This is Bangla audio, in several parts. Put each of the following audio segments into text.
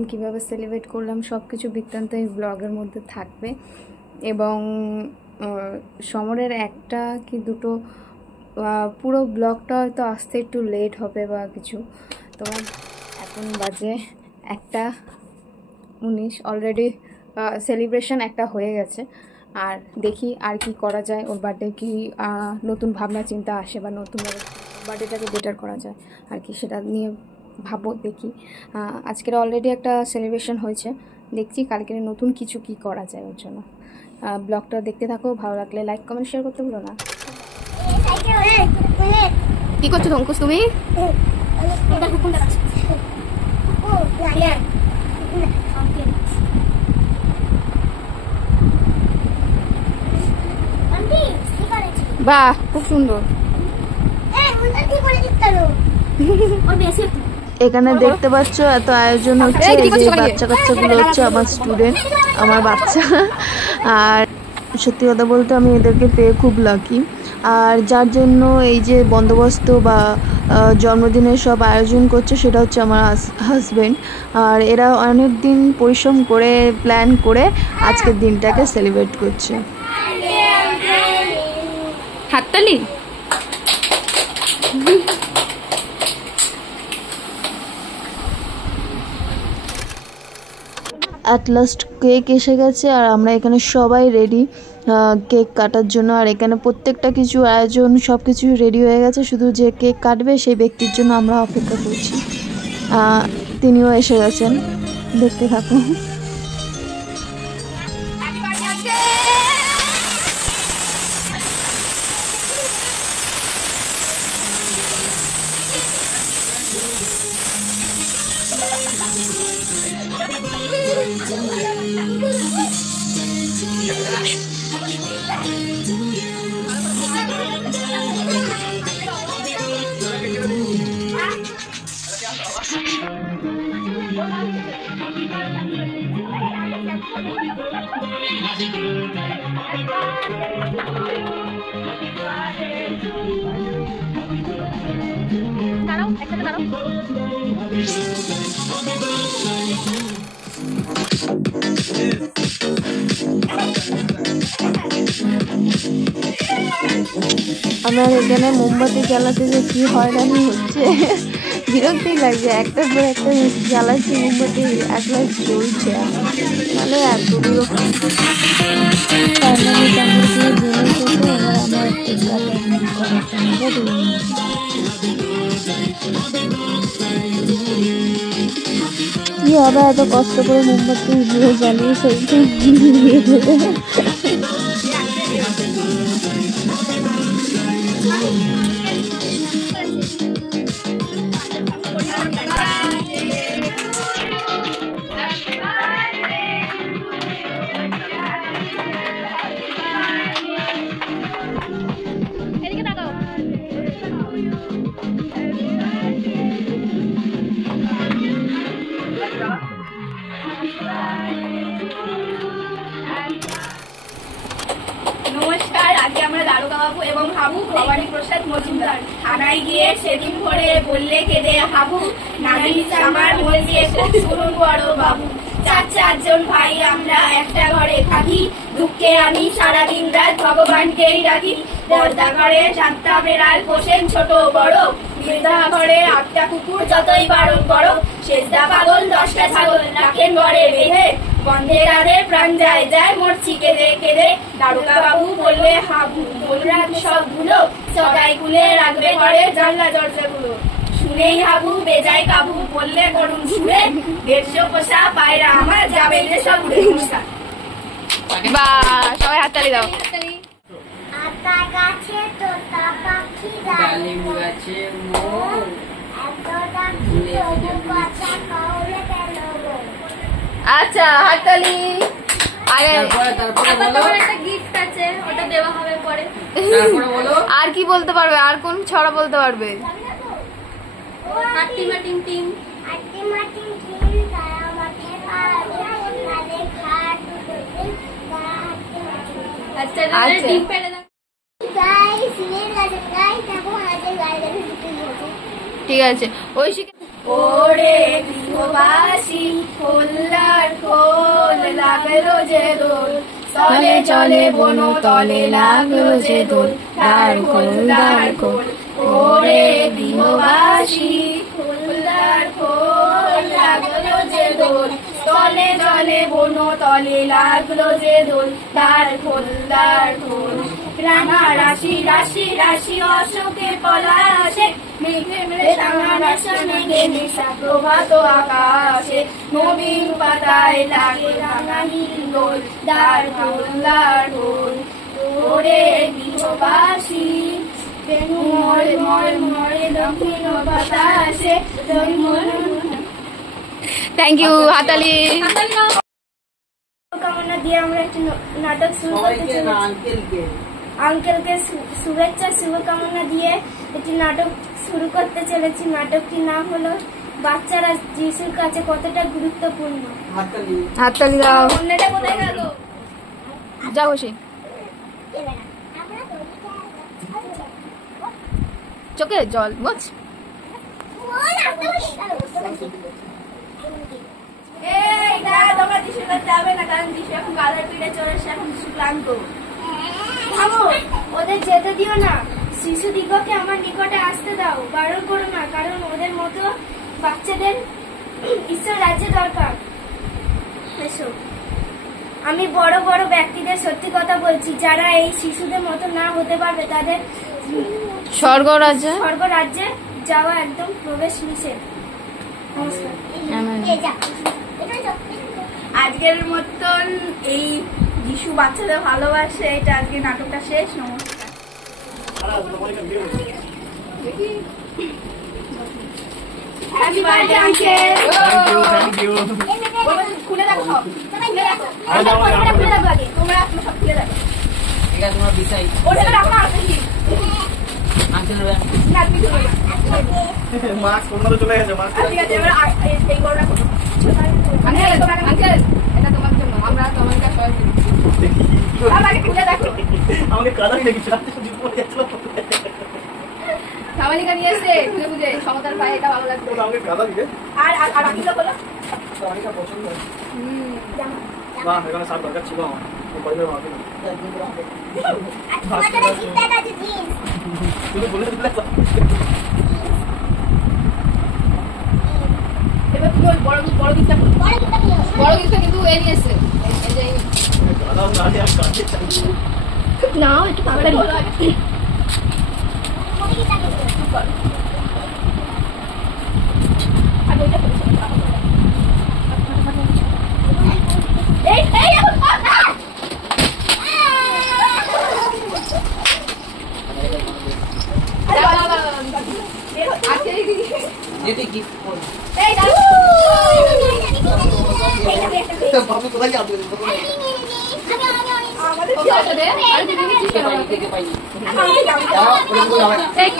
করলাম, কিভাবে সেলিব্রেট করলাম, সব কিছু বৃত্তান্ত এই ব্লগের মধ্যে থাকবে। এবং সমরের একটা কি দুটো পুরো ব্লগটা হয়তো আসতে একটু লেট হবে বা কিছু। তোমার এখন বাজে 1:19, অলরেডি সেলিব্রেশন একটা হয়ে গেছে। আর দেখি আর কি করা যায়, ওর বার্থডে কি নতুন ভাবনা চিন্তা আসে বা নতুনভাবে বার্থডেটাকে বেটার করা যায় আর কি, সেটা নিয়ে ভাবো। দেখি আজকের অলরেডি একটা সেলিব্রেশন হয়েছে, দেখছি কালকের নতুন কিছু কি করা যায় ওর জন্য। ব্লগটা দেখতে থাকো, ভালো লাগলে লাইক কমেন্ট শেয়ার করতে ভুলো না। কি করছো অঙ্কুশ তুমি? বাহ, খুব সুন্দর। এখানে দেখতে পাচ্ছ এত আয়োজন হচ্ছে, এই যে বাচ্চা কাচ্চাগুলো হচ্ছে আমার স্টুডেন্ট, আমার বাচ্চা। আর সত্যি কথা বলতে আমি এদেরকে পেয়ে খুব লাকি। আর যার জন্য এই যে বন্দোবস্ত বা জন্মদিনের সব আয়োজন করছে সেটা হচ্ছে আমার হাজব্যান্ড। আর এরা অনেক দিন পরিশ্রম করে প্ল্যান করে আজকের দিনটাকে সেলিব্রেট করছে। হাততালি। অ্যাট লাস্ট কেক এসে গেছে আর আমরা এখানে সবাই রেডি কেক কাটার জন্য। আর এখানে প্রত্যেকটা কিছু আয়োজন সব কিছু রেডি হয়ে গেছে, শুধু যে কেক কাটবে সেই ব্যক্তির জন্য আমরা অপেক্ষা করছি। তিনিও এসে গেছেন, দেখতে থাকুন। আমার এখানে মোমবাতি জ্বালাতে যে কি হয়রানি হচ্ছে, বিরক্তি লাগছে। একটার পর একটা জ্বালাচ্ছি মোমবাতি, একলা জ্বলছে, মানে এত বিরক্তি। কি হবে, এত কষ্ট করে মোমবাতি দিয়ে জ্বালিয়ে সেইটা দিয়ে দেবে। নমস্কার, আজকে আমরা দারোগা বাবু এবং হাবু ভবানী প্রসাদ মজুমদার থানায় গিয়ে সেদিন ভরে বললে কেঁদে হাবু, নানি আমার বলছে খুব শুনুন বড় বাবু। চারজন ভাই আমরা একটা ঘরে থাকি, দুঃখে আমি সারাদিন রাত ভগবানকেই ডাকি। পর্দা ঘরে 7টা বেড়াল পোষেন ছোট বড়, বৃদ্ধা ঘরে 8টা কুকুর যতই বারণ করো। সেজদা পাগল 10টা ছাগল রাখেন ঘরে বেঁধে, বন্ধে রাধের প্রাণ যায় যায় মরছি কেঁদে কেঁদে। দারোগা বাবু বললে হাবু বলরা সব ভুলো, সদাই কুলে রাখবে ঘরে জানলা দরজাগুলো। শুনেই হাবু বেজায় কাবু বললে করুন সুরে, 150 পোষা পায়রা আমার যাবে যে সব উড়ে মশা। বাহ, সবাই হাততালি দাও। আতা গাছে তোতা পাখি ডালিম গাছে মোর, এত ডাকি তবু কথা কাউরে গেল গো। আচ্ছা, হাততালি। তারপরে একটা গিফট আছে, ওটা দেওয়া হবে পরে। তারপরে বলো, আর কি বলতে পারবে, আর কোন ছড়া বলতে পারবে? হাট্টি মাটিং টিং, হাট্টি মাটিং টিং, তারা মাঠে পাড়ে নালে ঘাট দুদিন, তারা হাট্টি মাটিং। আচ্ছা, ডিম পেড়ে দাও। গাইস নিয়ে লাগে গাইস, দেখো আজকে গাইস ঢুকে গেছে। ঠিক আছে, ঐশিকা। ওরে গৃহবাসী ও লাগলো যে দোল, তলে চলে বন তলে লাগলো যে দোল, দ্বার খোল দ্বার খোল ওরে গৃহবাসী, দ্বার খোল লাগলো যে দোল, তলে চলে বন তলে লাগলো যে দোল, দ্বার খোল দ্বার খোল। রাঙা রাশি রাশি রাশি অশোকের পলাশে, মেঘে মেঘে রাঙা রাশি মেঘে মেশা প্রভাত আকাশে, নবীন পাতায় লাগে রাঙা নীল দোল, দ্বার খোল দ্বার খোল ওরে গৃহবাসী, বেনু মরে মরে মরে দক্ষিণ বাতাসে। থ্যাংক ইউ হাতালি। কামনা দিয়ে আমরা একটি নাটক শুরু করতে চলেছি। আঙ্কেলকে শুভেচ্ছা শুভকামনা দিয়ে একটি নাটক শুরু করতে চলেছি। নাটকটির নাম হলো বাচ্চারা যিশুর কাছে কতটা গুরুত্বপূর্ণ। হাততালি দাও। অন্যটা কোথায় গেল? যাও বসে। চোখে জল মোছ। এই দাঁড়া, তোমরা যিশুর কাছে যাবে না, কারণ যিশু এখন গাধার পিঠে চড়েছে, এখন যিশু ক্লান্ত। থামো, ওদের যেতে দিও না। শিশুদিগকে আমার নিকটে আসতে দাও, বারণ করো না, কারণ ওদের মতো বাচ্চাদের ঈশ্বর রাজ্যে দরকার। এসো। আমি বড় বড় ব্যক্তিদের সত্যি কথা বলছি, যারা এই শিশুদের মতো না হতে পারবে তাদের স্বর্গ রাজ্যে স্বর্গ রাজ্যে যাওয়া একদম প্রবেশ নিষেধ। নমস্কার। আজকের মতন এই যিশু বাচ্চাদের ভালোবাসে, এটা আজকে নাটকটা শেষ। নমস্কার। Happy birthday uncle. Thank you খুলে দেখো সব, খুলে দেখো, খুলে দেখো আগে, তোমরা সব খুলে দেখো। এটা তোমার বিষয় ওটা রাখো না, আসলে আঙ্কেল না তুমি খুলে না। মাস্ক তোমরা চলে গেছে মাস্ক ঠিক আছে, এবার এই বড়টা করো। আঙ্কেল এটা তোমার জন্য, আমরা তোমার কাছে সবাই আগে খুলে দেখো। আমাকে কাদাই দেখি সামালিকা নিয়ে এসে খুলে বুঝে সমতার পায়ে, এটা ভালো লাগছে। আমাকে কাদা দিবে আর আর বাকিগুলো বলো। অনেকটা পছন্দ না, এখানে সার দরকার ছিল আমার পয়সা মারতে না তুমি বলে দিলে এবার তুমি ওই বড় বড় দিকটা বলো। বড় দিকটা কিন্তু এ নিয়ে এসে কাদা না দিয়ে আমি কাঁদতে চাই না একটু তাড়াতাড়ি বলো আগে। যেতে গিফট করো এই দাও। বাবু কোথায় যাবে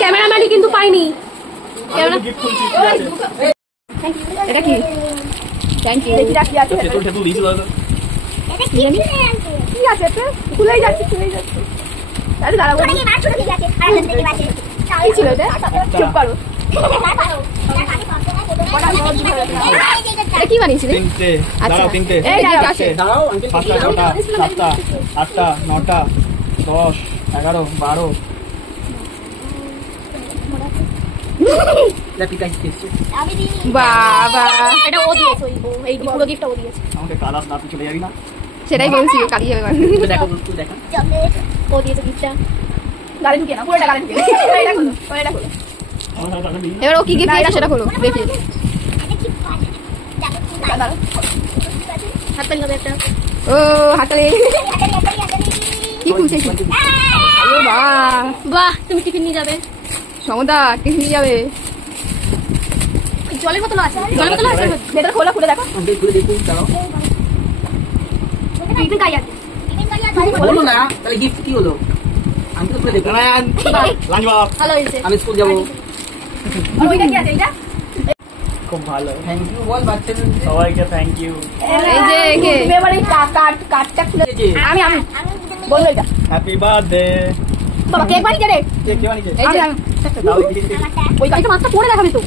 ক্যামেরাম্যানই কিন্তু পাইনি। গিফট খুলছি এটা কি? Thank you. তেতুল তেতুল দিয়েছিল কি আছে এটা? খুলেই যাচ্ছে খুলেই যাচ্ছে। তাহলে দাঁড়াবো। কি ছিল এটা? চুপ করো। এটা কি বানিয়েছিলে? তিনটে আচ্ছা। দাঁড়াও তিনটে এই যে আছে। দাঁড়াও আঙ্কেল 5টা 6টা 7টা 8টা 9টা 10 11 12 বাবা এটা ও দিয়েছে, এই পুরো গিফটটা ও দিয়েছে। আমাকে কাদা না তুই চলে যাবি না সেটাই বলছি কালিয়ে যাবে। তুমি দেখো তুই দেখা ও দিয়েছে গিফটটা। গালে ঢুকিয়ে না, পুরোটা গালে ঢুকিয়ে। এটা খোলো, এটা খোলো। আমার সাথে টাকা দিই এবার ও কি গিফট দিয়েছে সেটা খোলো দেখি। হাততালি হবে একটা। ও হাতালে কি খুলছে কি? আরে বাহ বাহ, তুমি টিফিন নিয়ে যাবে। সমদা টিফিন নিয়ে যাবে। জলের বোতল আছে, জলের বোতল আছে। ভেতরে খোলা, খুলে দেখো। আমি খুলে দেখি দাও টিফিন কাই আছে। বলো না তাহলে গিফট কি হলো আমি তো খুলে দেখো না লাঞ্চ বক্স ভালো হয়েছে। আমি স্কুল যাব আর ওইটা কি আছে? এইটা খুব ভালো থ্যাংক ইউ বল বাচ্চাদের সবাইকে থ্যাংক ইউ এই যে কে? তুমি এবার এই কার্ডটা খুলে। আমি বলো এটা। হ্যাপি বার্থডে বাবা কেক বানিয়ে দে রে। কে বানিয়েছে এই যে দাও দেখি ওই কাইটা মাছটা পড়ে দেখাবি তো।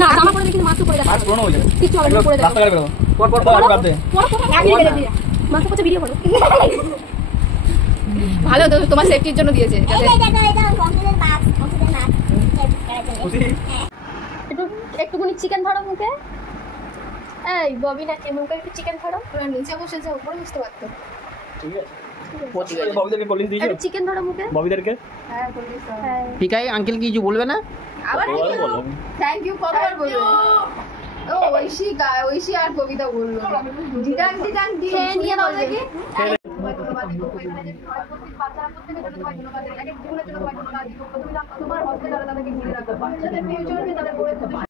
না, জামা পরে দেখি মাছটা পড়ে দেখা। আর পুরনো হয়ে যাবে কিছু হবে না, পড়ে দেখা। রাস্তা করে বেরো পর পর হ্যাপি বার্থডে পড়ো পড়ো, আমি রেখে দিই। মাকে কত ভিডিও করো। ভালো তো, তোমার সেফটির জন্য দিয়েছে যাতে একটুখানি চিকেন ধরো মুখে। এই ববি না কে মুখে একটু চিকেন ধরো। নিচে বসে যে উপরে বসতে পারতো। ঠিক আছে ববিদেরকে কোল্ড ড্রিঙ্কস দিয়েছো? একটু চিকেন ধরো মুখে। ববিদেরকে হ্যাঁ বলিস। ঠিক আছে আঙ্কেল কিছু বলবে না? আবার বলো। থ্যাংক ইউ কতবার বলবো? ও ঐশী আর কবিতা বললো ডিডাং ডিডাং ডি খেয়ে নিয়ে দাও দেখি। তোমার হসপিটালে তাদেরকে ঘিরে রাখো বাচ্চাদের ফিউচারকে তাদের